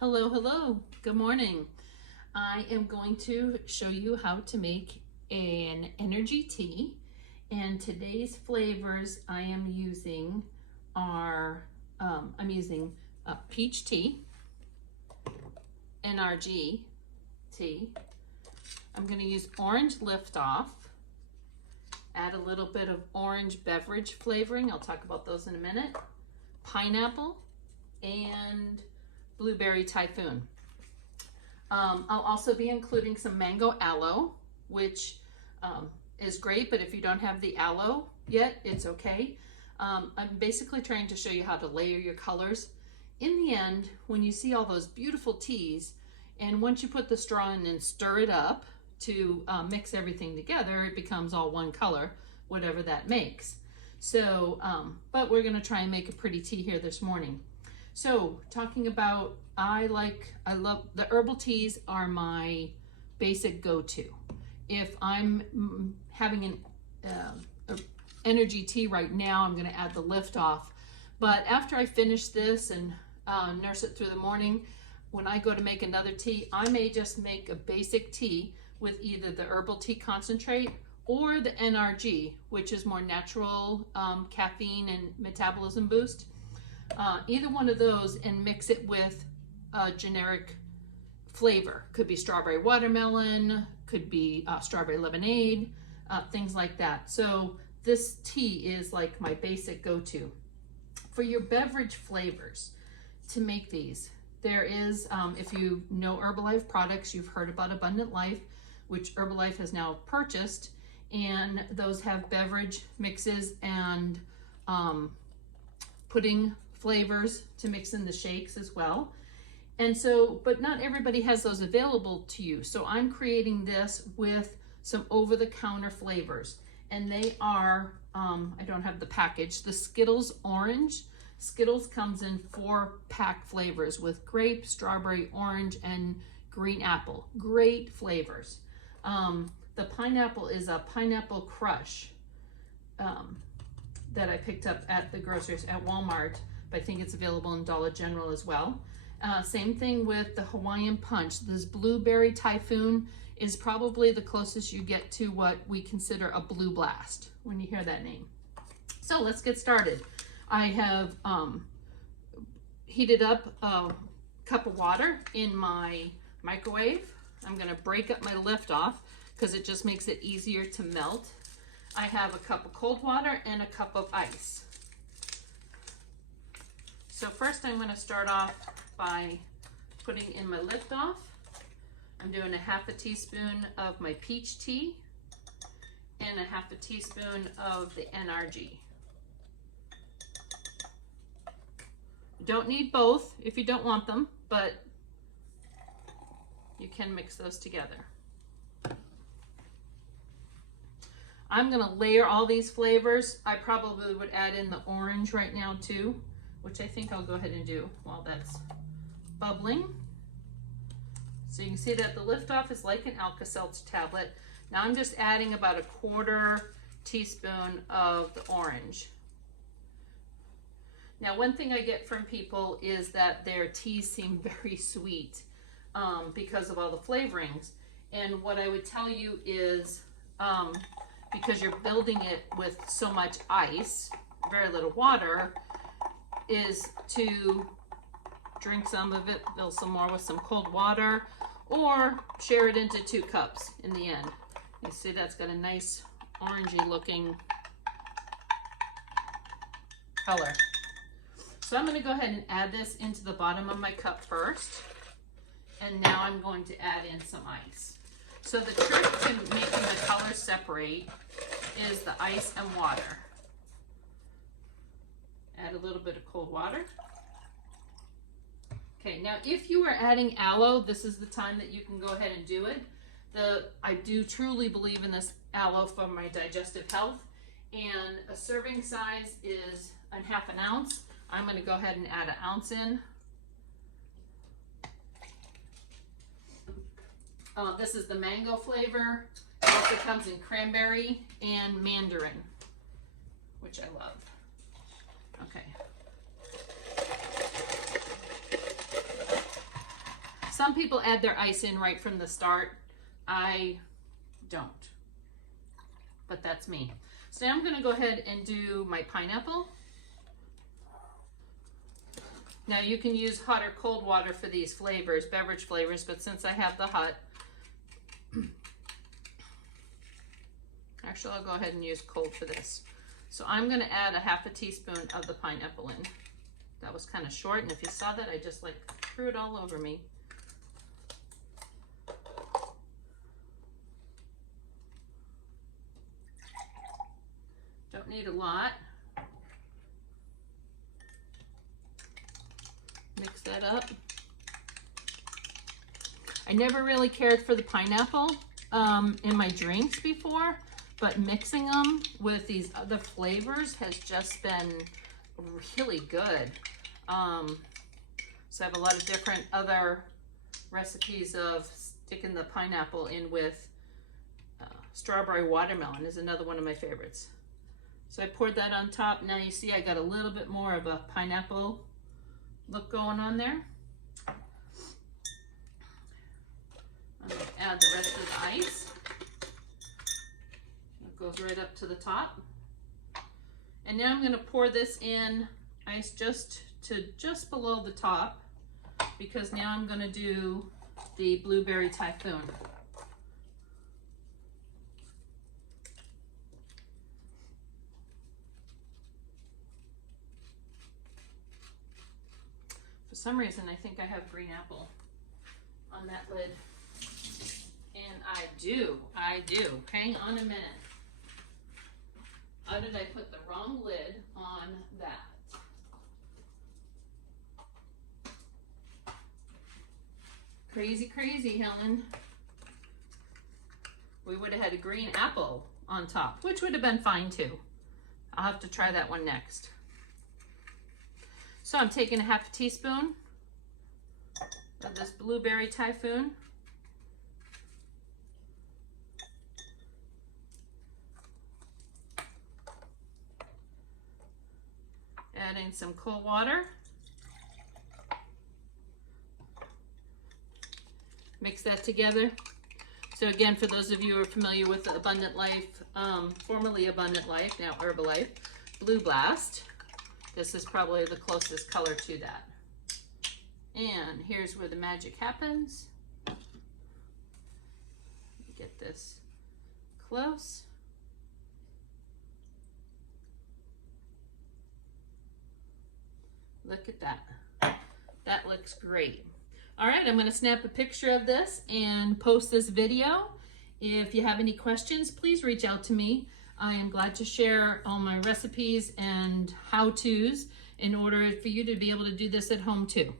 Hello, hello. Good morning. I am going to show you how to make an energy tea, and today's flavors I am using are peach tea, NRG tea. I'm going to use orange liftoff, add a little bit of orange beverage flavoring. I'll talk about those in a minute. Pineapple and Berry Typhoon. I'll also be including some mango aloe, which is great, but if you don't have the aloe yet, it's okay. I'm basically trying to show you how to layer your colors. In the end, when you see all those beautiful teas, and once you put the straw in and stir it up to mix everything together, it becomes all one color, whatever that makes. So, but we're gonna try and make a pretty tea here this morning. So talking about, I love the herbal teas are my basic go-to. If I'm having an energy tea right now, I'm gonna add the liftoff. But after I finish this and nurse it through the morning, when I go to make another tea, I may just make a basic tea with either the herbal tea concentrate or the NRG, which is more natural caffeine and metabolism boost. Either one of those, and mix it with a generic flavor. Could be strawberry watermelon, could be strawberry lemonade, things like that. So this tea is like my basic go-to. For your beverage flavors, to make these, there is, if you know Herbalife products, you've heard about Abundant Life, which Herbalife has now purchased, and those have beverage mixes and pudding flavors to mix in the shakes as well. And so, but not everybody has those available to you. So I'm creating this with some over-the-counter flavors. And they are, I don't have the package, the Skittles Orange. Skittles comes in 4-pack flavors with grape, strawberry, orange, and green apple. Great flavors. The pineapple is a pineapple crush that I picked up at the groceries at Walmart, but I think it's available in Dollar General as well. Same thing with the Hawaiian Punch. This Berry Typhoon is probably the closest you get to what we consider a blue blast when you hear that name. So let's get started. I have heated up a cup of water in my microwave. I'm gonna break up my liftoff because it just makes it easier to melt. I have a cup of cold water and a cup of ice. So first I'm going to start off by putting in my liftoff. I'm doing a ½ teaspoon of my peach tea and a ½ teaspoon of the NRG. You don't need both if you don't want them, but you can mix those together. I'm going to layer all these flavors. I probably would add in the orange right now too, which I think I'll go ahead and do while that's bubbling. So you can see that the liftoff is like an Alka-Seltzer tablet. Now I'm just adding about a ¼ teaspoon of the orange. Now one thing I get from people is that their teas seem very sweet because of all the flavorings. And what I would tell you is, because you're building it with so much ice, very little water, is to drink some of it, fill some more with some cold water, or share it into 2 cups in the end. You see that's got a nice orangey looking color. So I'm going to go ahead and add this into the bottom of my cup first, and now I'm going to add in some ice. So the trick to making the colors separate is the ice and water. Add a little bit of cold water. Okay, now if you are adding aloe, this is the time that you can go ahead and do it. I do truly believe in this aloe for my digestive health, and a serving size is ½ ounce. I'm going to go ahead and add 1 ounce in. This is the mango flavor. It also comes in cranberry and mandarin, which I love. Okay. Some people add their ice in right from the start. I don't, but that's me. So now I'm going to go ahead and do my pineapple. Now you can use hot or cold water for these flavors, beverage flavors, but since I have the hot, actually I'll go ahead and use cold for this. So I'm going to add a half a teaspoon of the pineapple in. That was kind of short, and if you saw that, I just like threw it all over me. Don't need a lot. Mix that up. I never really cared for the pineapple in my drinks before, but mixing them with these other flavors has just been really good. So I have a lot of different other recipes of sticking the pineapple in with strawberry watermelon is another one of my favorites. So I poured that on top. Now you see I got a little bit more of a pineapple look going on there. I'm going to add the rest of the ice. It goes right up to the top. And now I'm going to pour this in ice just below the top, because now I'm going to do the Blueberry Typhoon. For some reason, I think I have green apple on that lid. And I do. Hang on a minute. How did I put the wrong lid on that? Crazy, Helen. We would have had a green apple on top, which would have been fine too. I'll have to try that one next. So I'm taking a half a teaspoon of this Blueberry Typhoon. Adding some cold water. Mix that together. So again, for those of you who are familiar with the Abundant Life, formerly Abundant Life, now Herbalife, Blue Blast. This is probably the closest color to that. And here's where the magic happens. Get this close. Look at that. That looks great. All right, I'm going to snap a picture of this and post this video. If you have any questions, please reach out to me. I am glad to share all my recipes and how-tos in order for you to be able to do this at home too.